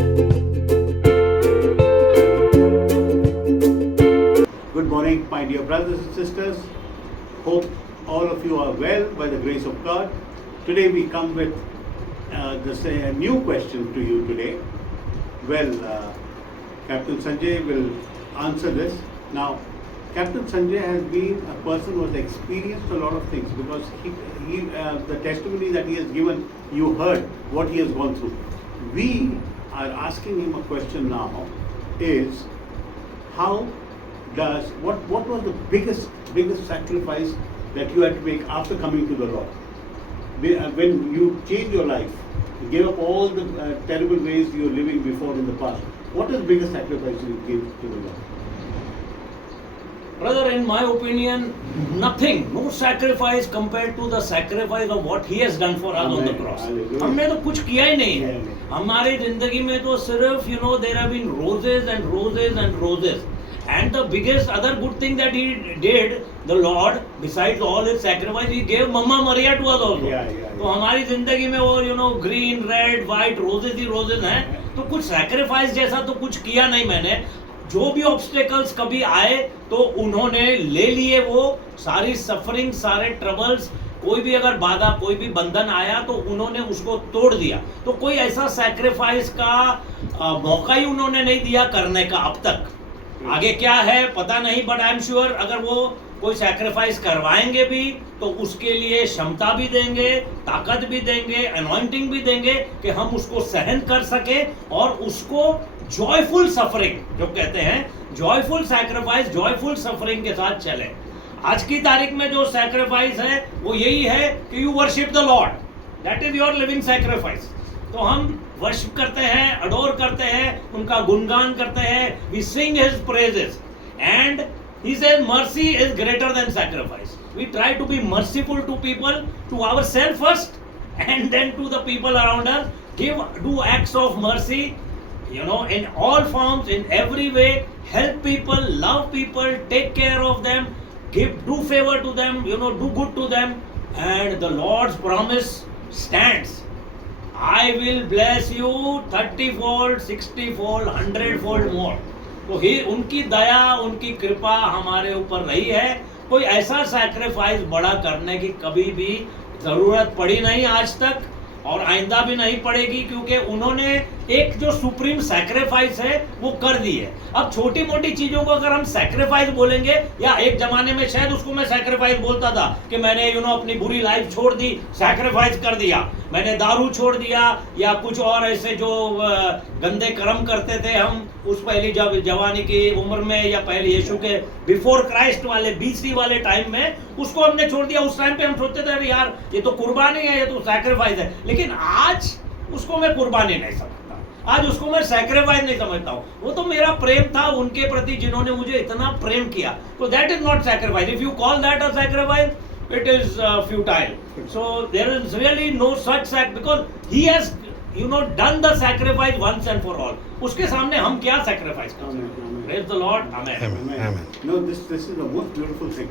Good morning, my dear brothers and sisters. Hope all of you are well by the grace of God. Today we come with a new question to you today. Well, Captain Sanjay will answer this. Now, Captain Sanjay has been a person who has experienced a lot of things, because the testimony that he has given, you heard what he has gone through. We are asking him a question now, is what was the biggest sacrifice that you had to make after coming to the Lord? When you changed your life, you gave up all the terrible ways you were living before in the past. What is the biggest sacrifice you gave to the Lord? Brother, in my opinion, nothing, no sacrifice compared to the sacrifice of what He has done for us on the cross. हमने तो कुछ किया ही नहीं है. हमारी जिंदगी में तो सिर्फ there have been roses and roses and roses. And the biggest other good thing that He did, the Lord, besides all His sacrifice, He gave Mama Maria to us also. तो हमारी जिंदगी में वो green, red, white roses ही roses हैं. तो कुछ sacrifice जैसा तो कुछ किया नहीं मैंने. जो भी ऑब्स्टेकल्स कभी आए तो उन्होंने ले लिए, वो सारी सफरिंग, सारे ट्रबल्स, कोई भी अगर बाधा, कोई भी बंधन आया तो उन्होंने उसको तोड़ दिया. तो कोई ऐसा सैक्रिफाइस का मौका ही उन्होंने नहीं दिया करने का अब तक. आगे क्या है पता नहीं, बट आई एम श्योर अगर वो कोई सैक्रिफाइस करवाएंगे भी तो उसके लिए क्षमता भी देंगे, ताकत भी देंगे, अनॉइंटिंग भी देंगे कि हम उसको सहन कर सके और उसको जॉयफुल सफरिंग, जो कहते हैं जॉयफुल सैक्रिफाइस, जॉयफुल सफरिंग के साथ चले. आज की तारीख में जो सैक्रिफाइस है वो यही है कि you worship the Lord, that is your living sacrifice. तो हम वर्शिप करते हैं, अडोर करते हैं, उनका गुणगान करते हैं, we sing his praises, and he says mercy is greater than sacrifice. We try to be merciful to people, to ourselves first, and then to the people around us. Do acts of mercy, in all forms, in every way. Help people, love people, take care of them, do favor to them, do good to them, and the Lord's promise stands. I will bless you 30-fold, 60-fold, 100-fold more. तो ही उनकी दया, उनकी कृपा हमारे ऊपर रही है. कोई ऐसा सैक्रिफाइस बड़ा करने की कभी भी जरूरत पड़ी नहीं आज तक, और आइंदा भी नहीं पड़ेगी, क्योंकि उन्होंने एक जो सुप्रीम सैक्रिफाइस है वो कर दी है. अब छोटी मोटी चीजों को अगर हम सैक्रिफाइस बोलेंगे, या एक जमाने में शायद उसको मैं सैक्रिफाइस बोलता था कि मैंने अपनी बुरी लाइफ छोड़ दी, सैक्रिफाइस कर दिया, मैंने दारू छोड़ दिया, या कुछ और ऐसे जो गंदे कर्म करते थे हम उस पहली जवानी की उम्र में, या पहले यीशु के बिफोर क्राइस्ट वाले BC वाले टाइम में, उसको हमने छोड़ दिया. उस टाइम पे हम सोचते थे अरे यार ये तो कुर्बानी है, ये तो सैक्रिफाइस है. लेकिन आज उसको मैं कुर्बानी नहीं समझता, आज उसको मैं सैक्रिफाइस नहीं समझता हूँ. वो तो मेरा प्रेम था उनके प्रति जिन्होंने मुझे इतना प्रेम किया. तो that is not sacrifice. If you call that a sacrifice, it is futile. So there is really no such because he has done the sacrifice once and for all. उसके सामने हम क्या sacrifice कर सकते हैं? Praise the Lord. Amen. Amen. No, this is the most beautiful thing.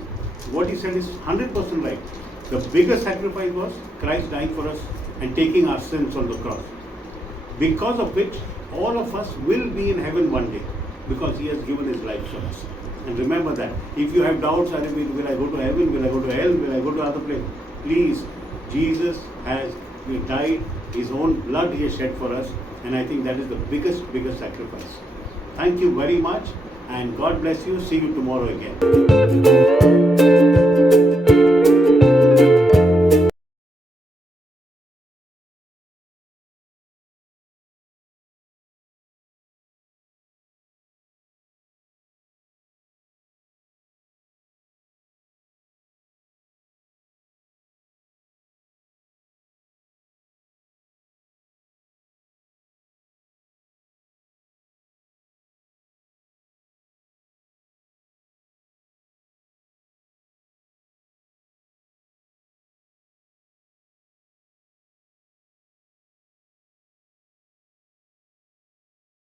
What he said is 100% right. The biggest sacrifice was Christ dying for us and taking our sins on the cross, because of which all of us will be in heaven one day, because he has given his life for us. And remember that. If you have doubts, will I go to heaven, will I go to hell, will I go to other place? Please, Jesus has died, his own blood he has shed for us, and I think that is the biggest sacrifice. Thank you very much, and God bless you. See you tomorrow again.